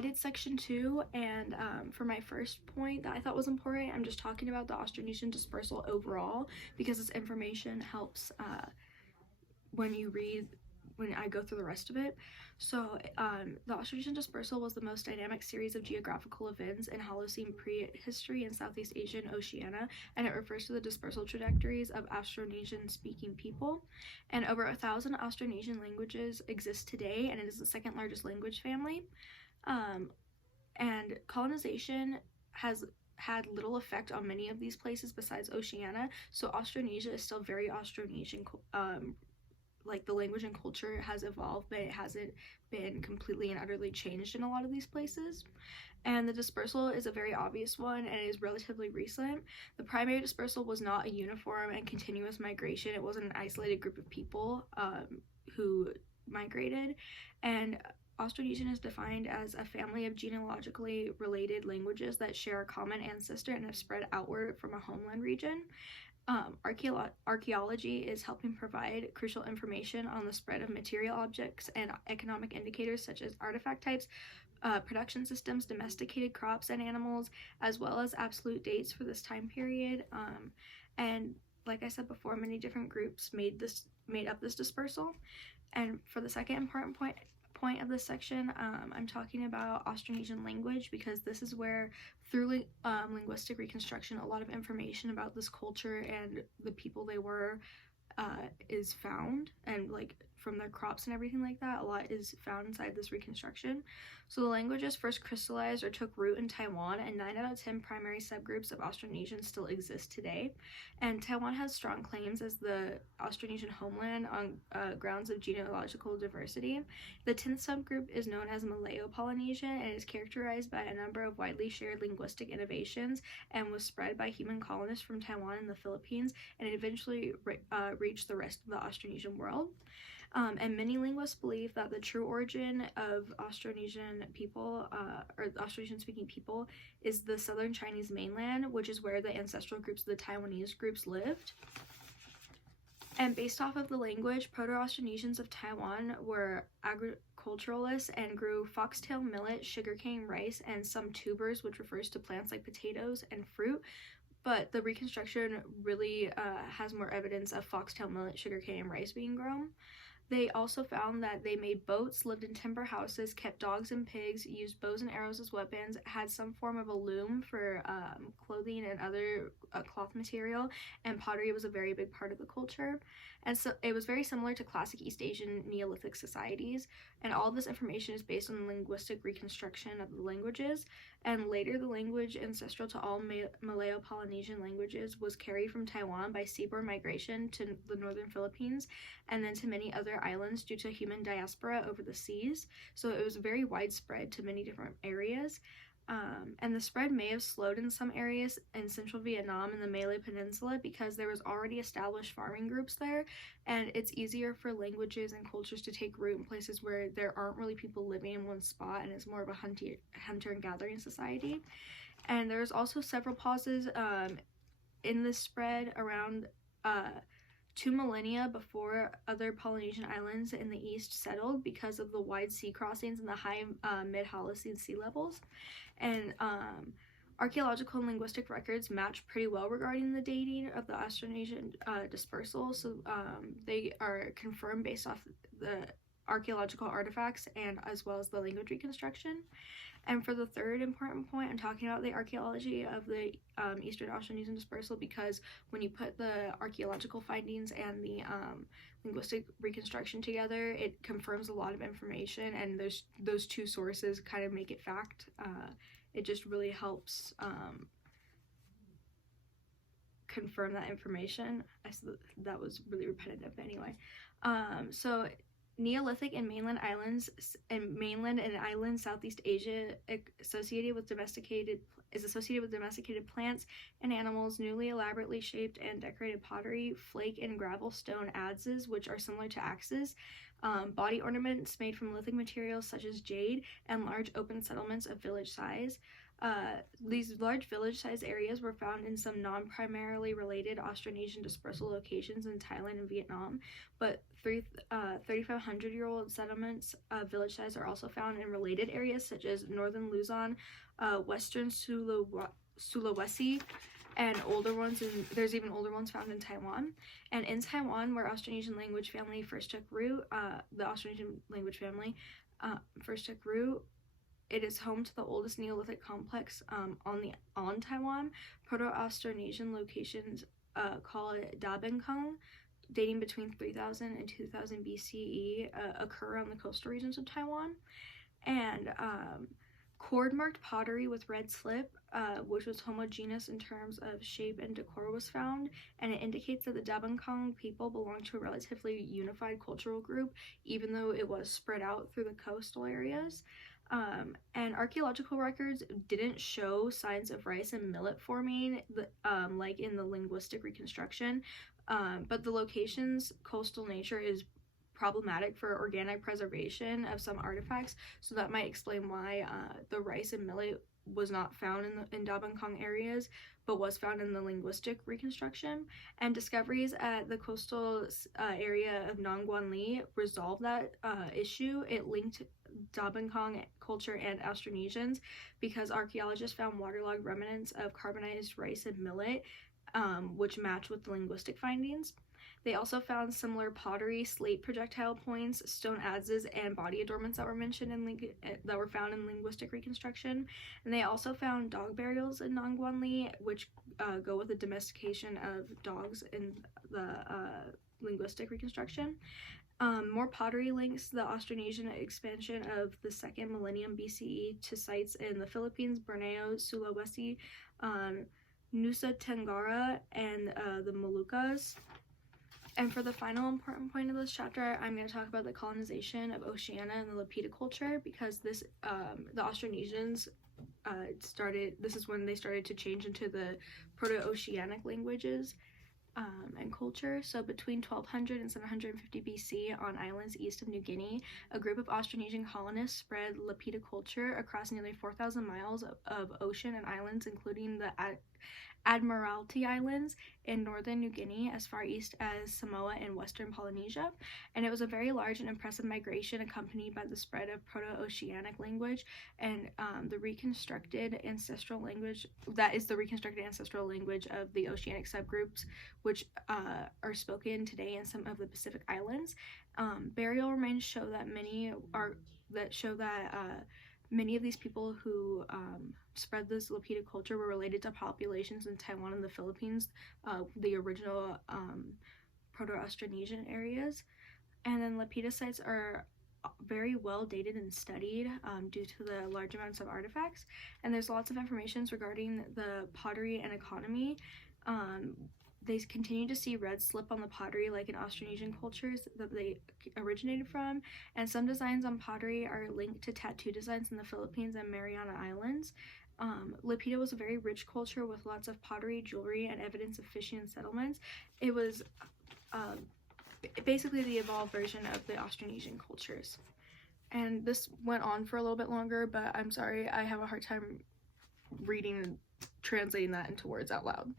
I did section 2, and for my first point that I thought was important, I'm just talking about the Austronesian dispersal overall, because this information helps when I go through the rest of it. So the Austronesian dispersal was the most dynamic series of geographical events in Holocene prehistory in Southeast Asia and Oceania, and it refers to the dispersal trajectories of Austronesian speaking people. And over 1,000 Austronesian languages exist today, and it is the second largest language family. And colonization has had little effect on many of these places besides Oceania, so Austronesia is still very Austronesian. Like, the language and culture has evolved, but it hasn't been completely and utterly changed in a lot of these places. And the dispersal is a very obvious one, and it is relatively recent. The primary dispersal was not a uniform and continuous migration. It wasn't an isolated group of people who migrated. And Austronesian is defined as a family of genealogically related languages that share a common ancestor and have spread outward from a homeland region. Archaeology is helping provide crucial information on the spread of material objects and economic indicators such as artifact types, production systems, domesticated crops and animals, as well as absolute dates for this time period. And like I said before, many different groups made up this dispersal. And for the second important point of this section, I'm talking about Austronesian language, because this is where, through linguistic reconstruction, a lot of information about this culture and the people they were is found, and like from their crops and everything like that, a lot is found inside this reconstruction. So the languages first crystallized or took root in Taiwan, and 9 out of 10 primary subgroups of Austronesian still exist today. And Taiwan has strong claims as the Austronesian homeland on grounds of genealogical diversity. The 10th subgroup is known as Malayo-Polynesian and is characterized by a number of widely shared linguistic innovations, and was spread by human colonists from Taiwan and the Philippines, and it eventually reached the rest of the Austronesian world. And many linguists believe that the true origin of Austronesian people, or Austronesian speaking people, is the southern Chinese mainland, which is where the ancestral groups of the Taiwanese groups lived. And based off of the language, Proto-Austronesians of Taiwan were agriculturalists and grew foxtail millet, sugarcane, rice, and some tubers, which refers to plants like potatoes and fruit. But the reconstruction really has more evidence of foxtail millet, sugarcane, and rice being grown. They also found that they made boats, lived in timber houses, kept dogs and pigs, used bows and arrows as weapons, had some form of a loom for clothing and other cloth material, and pottery was a very big part of the culture. And so it was very similar to classic East Asian Neolithic societies, and all of this information is based on linguistic reconstruction of the languages. And later, the language ancestral to all Malayo-Polynesian languages was carried from Taiwan by seaborne migration to the northern Philippines, and then to many other islands due to human diaspora over the seas. So it was very widespread to many different areas. And the spread may have slowed in some areas in central Vietnam and the Malay Peninsula, because there was already established farming groups there, and it's easier for languages and cultures to take root in places where there aren't really people living in one spot, and it's more of a hunter and gathering society. And there's also several pauses in this spread around 2 millennia before other Polynesian islands in the east settled, because of the wide sea crossings and the high mid-Holocene sea levels. And archaeological and linguistic records match pretty well regarding the dating of the Austronesian dispersal. So they are confirmed based off the archaeological artifacts and as well as the language reconstruction. And for the third important point, I'm talking about the archaeology of the Eastern Austronesian dispersal, because when you put the archaeological findings and the linguistic reconstruction together, it confirms a lot of information, and those two sources kind of make it fact. It just really helps confirm that information. That was really repetitive, but anyway. So Neolithic and mainland and island Southeast Asia is associated with domesticated plants and animals, newly elaborately shaped and decorated pottery, flake and gravel stone adzes, which are similar to axes. body ornaments made from lithic materials such as jade, and large open settlements of village size. These large village-sized areas were found in some non-primarily related Austronesian dispersal locations in Thailand and Vietnam, but 3,500-year-old settlements of village size are also found in related areas such as northern Luzon, western Sulawesi, and there's even older ones found in Taiwan. And in Taiwan, where Austronesian language family first took root, it is home to the oldest Neolithic complex on Taiwan. Proto-Austronesian locations called Dabenkong, dating between 3000 and 2000 BCE, occur around the coastal regions of Taiwan. And cord-marked pottery with red slip, which was homogeneous in terms of shape and decor, was found, and it indicates that the Dabenkong people belonged to a relatively unified cultural group, even though it was spread out through the coastal areas. And archaeological records didn't show signs of rice and millet forming, like in the linguistic reconstruction, but the location's coastal nature is problematic for organic preservation of some artifacts, so that might explain why the rice and millet was not found in Dabenkong areas, but was found in the linguistic reconstruction. And discoveries at the coastal area of Nongguan Li resolved that issue. It linked Dabenkong culture and Austronesians because archaeologists found waterlogged remnants of carbonized rice and millet, which match with the linguistic findings. They also found similar pottery, slate projectile points, stone adzes, and body adornments that were mentioned that were found in linguistic reconstruction. And they also found dog burials in Nongguan Li, which go with the domestication of dogs in the linguistic reconstruction. More pottery links the Austronesian expansion of the 2nd millennium BCE to sites in the Philippines, Borneo, Sulawesi, Nusa Tenggara, and the Moluccas. And for the final important point of this chapter, I'm going to talk about the colonization of Oceania and the lapita culture, because the Austronesians this is when they started to change into the Proto-Oceanic languages and culture. So between 1200 and 750 BC, on islands east of New Guinea, a group of Austronesian colonists spread lapita culture across nearly 4,000 miles of ocean and islands, including the Admiralty Islands in northern New Guinea, as far east as Samoa and western Polynesia. And it was a very large and impressive migration accompanied by the spread of Proto-Oceanic language and the reconstructed ancestral language of the oceanic subgroups, which are spoken today in some of the Pacific Islands. Burial remains show that many of these people who spread this lapita culture were related to populations in Taiwan and the Philippines, the original Proto-Austronesian areas. And then lapita sites are very well dated and studied due to the large amounts of artifacts. And there's lots of information regarding the pottery and economy. They continue to see red slip on the pottery like in Austronesian cultures that they originated from, and some designs on pottery are linked to tattoo designs in the Philippines and Mariana Islands. Lapita was a very rich culture with lots of pottery, jewelry, and evidence of fishing and settlements. It was basically the evolved version of the Austronesian cultures. And this went on for a little bit longer, but I'm sorry, I have a hard time reading and translating that into words out loud.